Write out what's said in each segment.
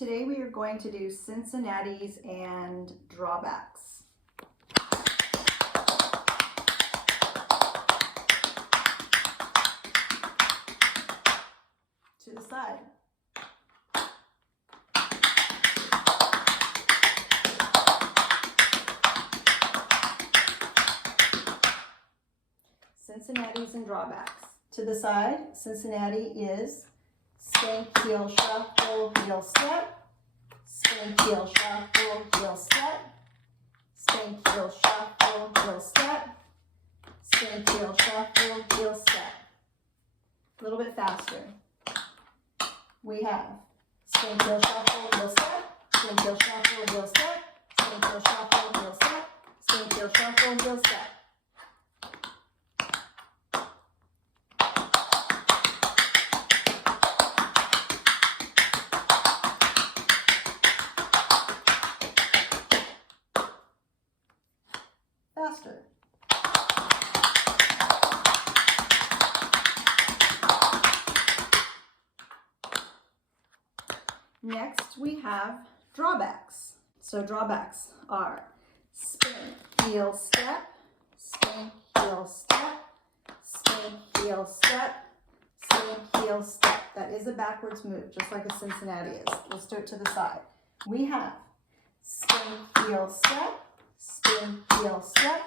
Today we are going to do Cincinnati's and drawbacks. To the side. Cincinnati's and drawbacks. To the side, Cincinnati is spank, heel, shuffle, heel, step. Spank, heel, shuffle, heel, step. Spank, heel, shuffle, heel, step. Spank, heel, shuffle, heel, step. A little bit faster. We have spank, heel, shuffle, heel, step. Spank, heel, shuffle, heel, step. Spank, heel, shuffle, heel, step. Spank, heel, shuffle, heel, step. Faster. Next, we have drawbacks. So drawbacks are spank, heel, step, spank, heel, step, spank, heel, step, spank, heel, step. That is a backwards move, just like a Cincinnati is. Let's do it to the side. We have spank, heel, step, spank, heel, step,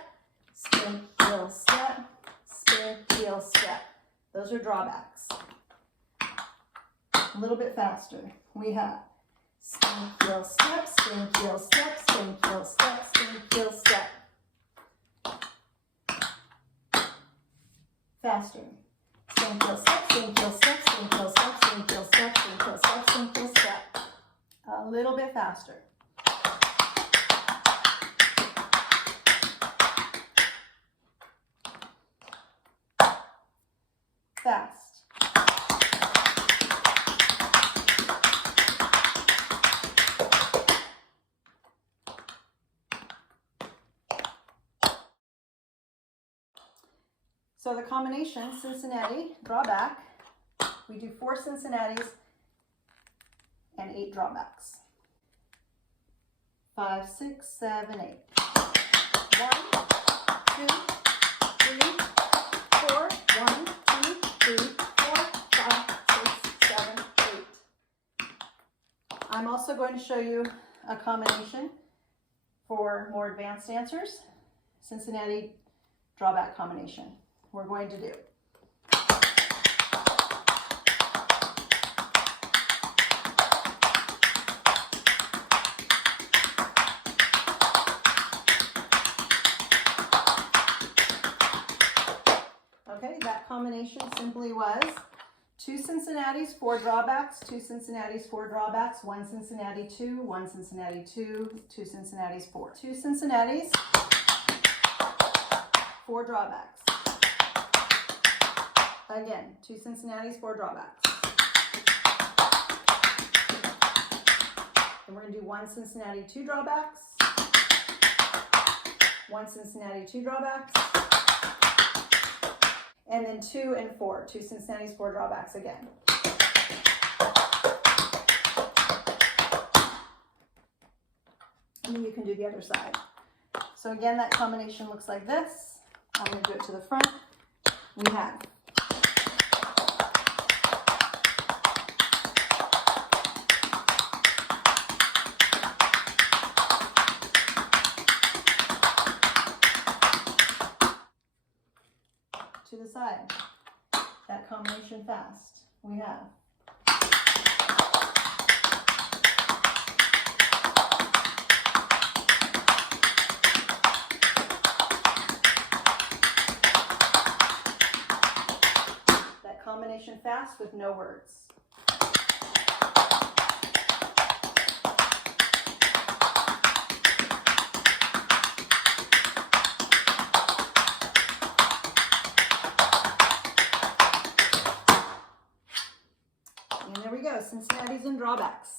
spank, heel, step, spank, heel, step. Those are drawbacks. A little bit faster. We have spank, heel, step, spank, heel, step, spank, heel, step, spank, heel, step. Faster. Spank, heel, step, spank, heel, step, spank, heel, step, spank, heel, step, spank, heel, step, spank, heel, step. A little bit faster. Fast. So the combination, Cincinnati, drawback, we do 4 Cincinnatis and 8 drawbacks. 5, 6, 7, 8. 1, 2, 3, 4. 1, 2, 3, 4, 5, 6, 7, 8. I'm also going to show you a combination for more advanced dancers. Cincinnati drawback combination. We're going to do. Okay, that combination simply was 2 Cincinnati's, 4 drawbacks, 2 Cincinnati's, 4 drawbacks, 1 Cincinnati 2, 1 Cincinnati 2, 2 Cincinnati's 4. 2 Cincinnati's, 4 drawbacks. Again, 2 Cincinnati's, 4 drawbacks. And we're going to do 1 Cincinnati 2 drawbacks, 1 Cincinnati 2 drawbacks, and then 2 and 4, 2 Cincinnati's, 4 drawbacks again. And then you can do the other side. So again, that combination looks like this. I'm going to do it to the front. We have to the side. That combination fast. We have that combination fast with no words. And there we go, Cincinnati's and drawbacks.